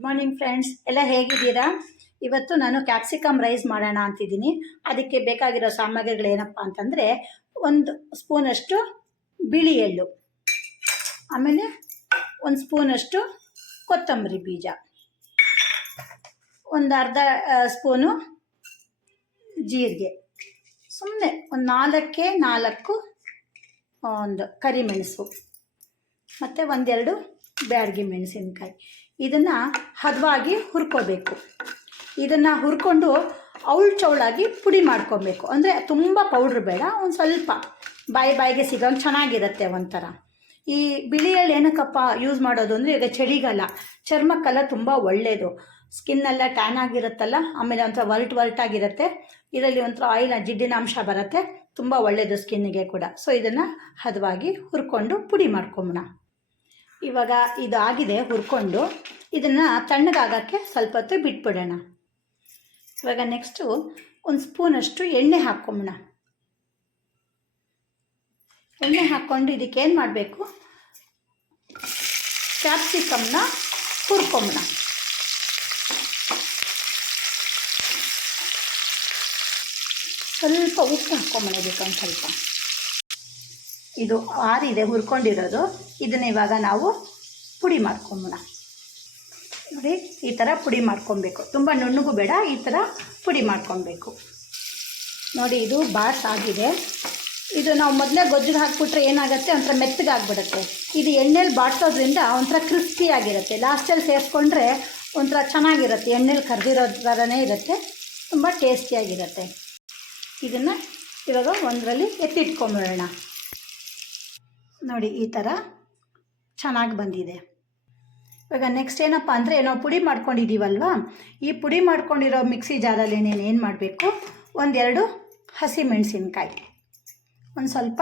Good morning friends, ಎಲ್ಲ ಹೇಗಿದ್ದೀರಾ? ಇವತ್ತು ನಾನು ಕ್ಯಾಪ್ಸಿಕಮ್ ರೈಸ್ ಮಾಡೋಣ ಅಂತಿದ್ದೀನಿ. ಅದಕ್ಕೆ ಬೇಕಾಗಿರೋ ಸಾಮಗ್ರಿಗಳೇನಪ್ಪ ಅಂತಂದರೆ, ಒಂದು ಸ್ಪೂನಷ್ಟು ಬಿಳಿ ಎಳ್ಳು, ಆಮೇಲೆ ಒಂದು ಸ್ಪೂನಷ್ಟು ಕೊತ್ತಂಬರಿ ಬೀಜ, ಒಂದು ಅರ್ಧ ಸ್ಪೂನು ಜೀರಿಗೆ, ಸುಮ್ಮನೆ ಒಂದು ನಾಲ್ಕು ಒಂದು ಕರಿಮೆಣಸು ಮತ್ತು ಒಂದೆರಡು ಬ್ಯಾಡಗಿ ಮೆಣಸಿನ್ಕಾಯಿ. ಇದನ್ನು ಹದವಾಗಿ ಹುರ್ಕೋಬೇಕು. ಇದನ್ನು ಹುರ್ಕೊಂಡು ಚೌಳಾಗಿ ಪುಡಿ ಮಾಡ್ಕೊಬೇಕು. ಅಂದರೆ ತುಂಬ ಪೌಡ್ರ್ ಬೇಡ, ಒಂದು ಸ್ವಲ್ಪ ಬಾಯಿಗೆ ಸಿಗೋಂಗೆ ಚೆನ್ನಾಗಿರುತ್ತೆ ಒಂಥರ. ಈ ಬಿಳಿ ಎಳ್ಳು ಏನಕ್ಕಪ್ಪ ಯೂಸ್ ಮಾಡೋದು ಅಂದರೆ, ಈಗ ಚಳಿಗಾಲ ಚರ್ಮಕ್ಕೆಲ್ಲ ತುಂಬ ಒಳ್ಳೆಯದು. ಸ್ಕಿನ್ನೆಲ್ಲ ಟ್ಯಾನ್ ಆಗಿರುತ್ತಲ್ಲ, ಆಮೇಲೆ ಒಂಥರ ವರ್ಟಾಗಿರುತ್ತೆ. ಇದರಲ್ಲಿ ಒಂಥರ ಆಯಿಲ್ ಜಿಡ್ಡಿನ ಅಂಶ ಬರುತ್ತೆ, ತುಂಬ ಒಳ್ಳೆಯದು ಸ್ಕಿನ್ನಿಗೆ ಕೂಡ. ಸೊ ಇದನ್ನು ಹದವಾಗಿ ಹುರ್ಕೊಂಡು ಪುಡಿ ಮಾಡ್ಕೊಂಬೋಣ. ಇವಾಗ ಇದು ಆಗಿದೆ ಹುರ್ಕೊಂಡು, ಇದನ್ನು ತಣ್ಣಗಾಗೋಕ್ಕೆ ಸ್ವಲ್ಪ ಹೊತ್ತು ಬಿಟ್ಬಿಡೋಣ. ಇವಾಗ ನೆಕ್ಸ್ಟು ಒಂದು ಸ್ಪೂನಷ್ಟು ಎಣ್ಣೆ ಹಾಕ್ಕೊಂಬೋಣ. ಎಣ್ಣೆ ಹಾಕ್ಕೊಂಡು ಇದಕ್ಕೇನು ಮಾಡಬೇಕು, ಕ್ಯಾಪ್ಸಿಕಮ್ನ ಹುರ್ಕೊಂಬೋಣ. ಸ್ವಲ್ಪ ಉಪ್ಪು ಹಾಕ್ಕೊಂಬೋಣ ಇದಕ್ಕೆ ಒಂದು ಸ್ವಲ್ಪ. ಇದು ಆರಿದೆ ಹುರ್ಕೊಂಡಿರೋದು, ಇದನ್ನು ಇವಾಗ ನಾವು ಪುಡಿ ಮಾಡ್ಕೊಂಬೋಣ. ನೋಡಿ, ಈ ಥರ ಪುಡಿ ಮಾಡ್ಕೊಬೇಕು. ತುಂಬ ನುಣ್ಣಗೂ ಬೇಡ, ಈ ಥರ ಪುಡಿ ಮಾಡ್ಕೊಬೇಕು. ನೋಡಿ, ಇದು ಬಾಡ್ಸಾಗಿದೆ. ಇದು ನಾವು ಮೊದಲೇ ಗೊಜ್ಜಿಗೆ ಹಾಕ್ಬಿಟ್ರೆ ಏನಾಗುತ್ತೆ, ಒಂಥರ ಮೆತ್ತಗಾಗ್ಬಿಡುತ್ತೆ. ಇದು ಎಣ್ಣೆಲಿ ಬಾಡ್ಸೋದ್ರಿಂದ ಒಂಥರ ಕ್ರಿಸ್ಪಿ ಆಗಿರುತ್ತೆ. ಲಾಸ್ಟಲ್ಲಿ ಸೇರಿಸ್ಕೊಂಡ್ರೆ ಒಂಥರ ಚೆನ್ನಾಗಿರುತ್ತೆ, ಎಣ್ಣೆಲಿ ಕರೆದಿರೋ ಥರನೇ ಇರುತ್ತೆ, ತುಂಬ ಟೇಸ್ಟಿಯಾಗಿರುತ್ತೆ. ಇದನ್ನು ಇವಾಗ ಒಂದರಲ್ಲಿ ಎತ್ತಿಟ್ಕೊಂಬಿಡೋಣ. ನೋಡಿ, ಈ ಥರ ಚೆನ್ನಾಗಿ ಬಂದಿದೆ. ಇವಾಗ ನೆಕ್ಸ್ಟ್ ಏನಪ್ಪ ಅಂದರೆ, ನಾವು ಪುಡಿ ಮಾಡ್ಕೊಂಡಿದ್ದೀವಲ್ವ, ಈ ಪುಡಿ ಮಾಡ್ಕೊಂಡಿರೋ ಮಿಕ್ಸಿ ಜಾರಲ್ಲಿ ಏನು ಮಾಡಬೇಕು, ಒಂದೆರಡು ಹಸಿ ಮೆಣಸಿನ್ಕಾಯಿ, ಒಂದು ಸ್ವಲ್ಪ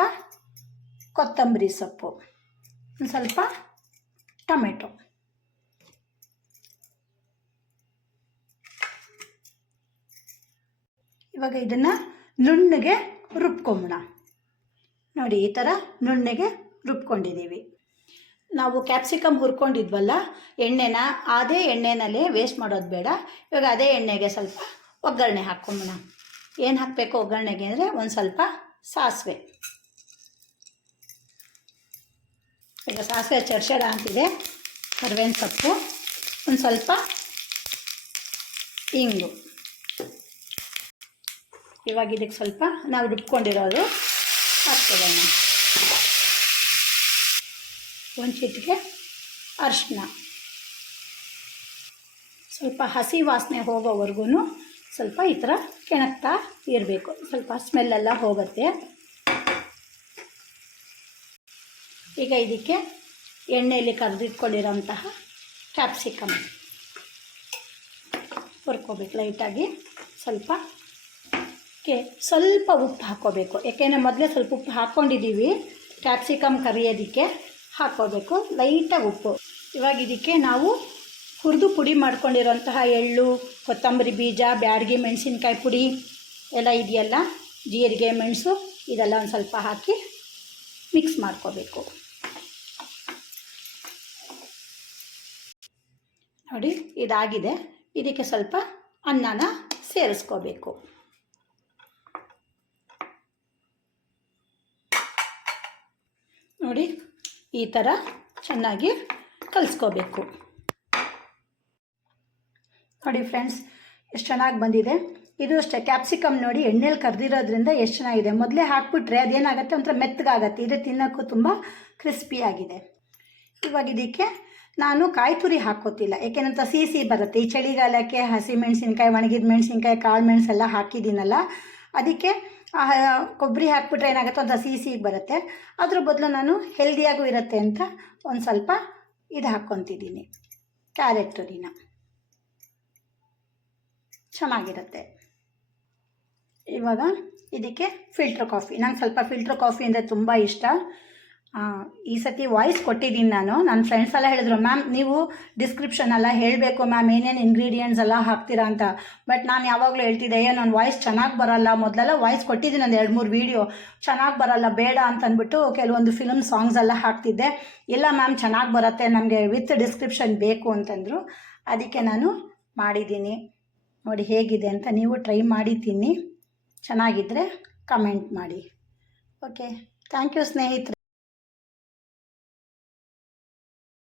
ಕೊತ್ತಂಬರಿ ಸೊಪ್ಪು, ಒಂದು ಸ್ವಲ್ಪ ಟೊಮೆಟೊ, ಇವಾಗ ಇದನ್ನು ನುಣ್ಣಗೆ ರುಬ್ಕೊಂಬೋಣ. ನೋಡಿ, ಈ ಥರ ನುಣ್ಣಗೆ ರುಬ್ಕೊಂಡಿದ್ದೀವಿ. ನಾವು ಕ್ಯಾಪ್ಸಿಕಮ್ ಹುರ್ಕೊಂಡಿದ್ವಲ್ಲ ಎಣ್ಣೆನ, ಅದೇ ಎಣ್ಣೆನಲ್ಲೇ ವೇಸ್ಟ್ ಮಾಡೋದು ಬೇಡ. ಇವಾಗ ಅದೇ ಎಣ್ಣೆಗೆ ಸ್ವಲ್ಪ ಒಗ್ಗರಣೆ ಹಾಕ್ಕೊಂಬೋಣ. ಏನು ಹಾಕಬೇಕು ಒಗ್ಗರಣೆಗೆ ಅಂದರೆ, ಒಂದು ಸ್ವಲ್ಪ ಸಾಸಿವೆ. ಈಗ ಸಾಸಿವೆ ಚರ್ಚಡ ಅಂತಿದೆ, ಕರಿಬೇವಿನ ಸೊಪ್ಪು, ಒಂದು ಸ್ವಲ್ಪ ಇಂಗು. ಇವಾಗ ಇದಕ್ಕೆ ಸ್ವಲ್ಪ ನಾವು ರುಬ್ಕೊಂಡಿರೋದು ಹಾಕ್ಕೊಳ್ಳೋಣ. ಒಂದು ಚಿಟಿಕೆ ಅರಿಶಿನ, ಸ್ವಲ್ಪ ಹಸಿ ವಾಸನೆ ಹೋಗೋವರೆಗೂ ಸ್ವಲ್ಪ ಈ ಥರ ಕೆಣಕ್ತಾ ಇರಬೇಕು. ಸ್ವಲ್ಪ ಸ್ಮೆಲ್ಲೆಲ್ಲ ಹೋಗುತ್ತೆ. ಈಗ ಇದಕ್ಕೆ ಎಣ್ಣೆಯಲ್ಲಿ ಕರೆದಿಟ್ಕೊಂಡಿರೋಂತಹ ಕ್ಯಾಪ್ಸಿಕಮ್ ಹುರ್ಕೋಬೇಕು ಲೈಟಾಗಿ. ಸ್ವಲ್ಪ ಉಪ್ಪು ಹಾಕ್ಕೋಬೇಕು, ಯಾಕೆಂದರೆ ಮೊದಲೇ ಸ್ವಲ್ಪ ಉಪ್ಪು ಹಾಕ್ಕೊಂಡಿದ್ದೀವಿ. ಕ್ಯಾಪ್ಸಿಕಮ್ ಕರಿಯೋದಕ್ಕೆ ಹಾಕ್ಕೋಬೇಕು ಲೈಟಾಗಿ ಉಪ್ಪು. ಇವಾಗ ಇದಕ್ಕೆ ನಾವು ಹುರಿದು ಪುಡಿ ಮಾಡ್ಕೊಂಡಿರೋಂತಹ ಎಳ್ಳು, ಕೊತ್ತಂಬರಿ ಬೀಜ, ಬ್ಯಾಡಗಿ ಮೆಣಸಿನ್ಕಾಯಿ ಪುಡಿ ಎಲ್ಲ ಇದೆಯಲ್ಲ, ಜೀರಿಗೆ, ಮೆಣಸು, ಇದೆಲ್ಲ ಒಂದು ಸ್ವಲ್ಪ ಹಾಕಿ ಮಿಕ್ಸ್ ಮಾಡ್ಕೋಬೇಕು. ನೋಡಿ, ಇದಾಗಿದೆ. ಇದಕ್ಕೆ ಸ್ವಲ್ಪ ಅನ್ನನ ಸೇರಿಸ್ಕೋಬೇಕು. ನೋಡಿ, ಈ ಥರ ಚೆನ್ನಾಗಿ ಕಲಿಸ್ಕೋಬೇಕು. ನೋಡಿ ಫ್ರೆಂಡ್ಸ್, ಎಷ್ಟು ಚೆನ್ನಾಗಿ ಬಂದಿದೆ. ಇದು ಅಷ್ಟೇ, ಕ್ಯಾಪ್ಸಿಕಮ್ ನೋಡಿ ಎಣ್ಣೆಲಿ ಕರೆದಿರೋದ್ರಿಂದ ಎಷ್ಟು ಚೆನ್ನಾಗಿದೆ. ಮೊದಲೇ ಹಾಕ್ಬಿಟ್ರೆ ಅದೇನಾಗುತ್ತೆ, ಒಂಥರ ಮೆತ್ತಗಾಗತ್ತೆ. ಇದು ತಿನ್ನೋಕ್ಕೂ ತುಂಬ ಕ್ರಿಸ್ಪಿಯಾಗಿದೆ. ಇವಾಗ ಇದಕ್ಕೆ ನಾನು ಕಾಯಿ ತುರಿ ಹಾಕ್ಕೋತಿಲ್ಲ, ಏಕೆಂದ್ರೆ ಸಿಹಿ ಬರುತ್ತೆ. ಈ ಚಳಿಗಾಲಕ್ಕೆ ಹಸಿ ಮೆಣಸಿನ್ಕಾಯಿ, ಒಣಗಿದ ಮೆಣಸಿನ್ಕಾಯಿ, ಕಾಳು ಮೆಣಸೆಲ್ಲ ಹಾಕಿದ್ದೀನಲ್ಲ, ಅದಕ್ಕೆ ಕೊಬ್ಬರಿ ಹಾಕ್ಬಿಟ್ರೆ ಏನಾಗುತ್ತೆ, ಒಂದು ಸಿಹಿ ಬರುತ್ತೆ. ಅದ್ರ ಬದಲು ನಾನು ಹೆಲ್ದಿಯಾಗೂ ಇರುತ್ತೆ ಅಂತ ಒಂದು ಸ್ವಲ್ಪ ಇದು ಹಾಕ್ಕೊತಿದ್ದೀನಿ, ಕ್ಯಾರೆಟ್ ತುರಿನ. ಚೆನ್ನಾಗಿರುತ್ತೆ. ಇವಾಗ ಇದಕ್ಕೆ ಫಿಲ್ಟರ್ ಕಾಫಿ, ನಂಗೆ ಸ್ವಲ್ಪ ಫಿಲ್ಟರ್ ಕಾಫಿ ಅಂದರೆ ತುಂಬ ಇಷ್ಟ. ಈ ಸತಿ ವಾಯ್ಸ್ ಕೊಟ್ಟಿದ್ದೀನಿ ನಾನು. ನನ್ನ ಫ್ರೆಂಡ್ಸ್ ಎಲ್ಲ ಹೇಳಿದ್ರು, ಮ್ಯಾಮ್ ನೀವು ಡಿಸ್ಕ್ರಿಪ್ಷನ್ ಎಲ್ಲ ಹೇಳಬೇಕು ಮ್ಯಾಮ್, ಏನೇನು ಇಂಗ್ರೀಡಿಯೆಂಟ್ಸ್ ಎಲ್ಲ ಹಾಕ್ತೀರಾ ಅಂತ. ಬಟ್ ನಾನು ಯಾವಾಗಲೂ ಹೇಳ್ತಿದ್ದೆ, ನನ್ನ ವಾಯ್ಸ್ ಚೆನ್ನಾಗಿ ಬರೋಲ್ಲ. ಮೊದಲೆಲ್ಲ ವಾಯ್ಸ್ ಕೊಟ್ಟಿದ್ದೀನಿ, ಒಂದು 2-3 ವೀಡಿಯೋ ಚೆನ್ನಾಗಿ ಬರೋಲ್ಲ, ಬೇಡ ಅಂತಂದ್ಬಿಟ್ಟು ಕೆಲವೊಂದು ಫಿಲ್ಮ್ ಸಾಂಗ್ಸ್ ಎಲ್ಲ ಹಾಕ್ತಿದ್ದೆ. ಇಲ್ಲ ಮ್ಯಾಮ್ ಚೆನ್ನಾಗಿ ಬರುತ್ತೆ, ನಮಗೆ ವಿತ್ ಡಿಸ್ಕ್ರಿಪ್ಷನ್ ಬೇಕು ಅಂತಂದರು. ಅದಕ್ಕೆ ನಾನು ಮಾಡಿದ್ದೀನಿ. ನೋಡಿ ಹೇಗಿದೆ ಅಂತ ನೀವು ಟ್ರೈ ಮಾಡಿ ತಿನ್ನಿ. ಚೆನ್ನಾಗಿದ್ದರೆ ಕಮೆಂಟ್ ಮಾಡಿ. ಓಕೆ, ಥ್ಯಾಂಕ್ ಯು ಸ್ನೇಹಿತರೆ.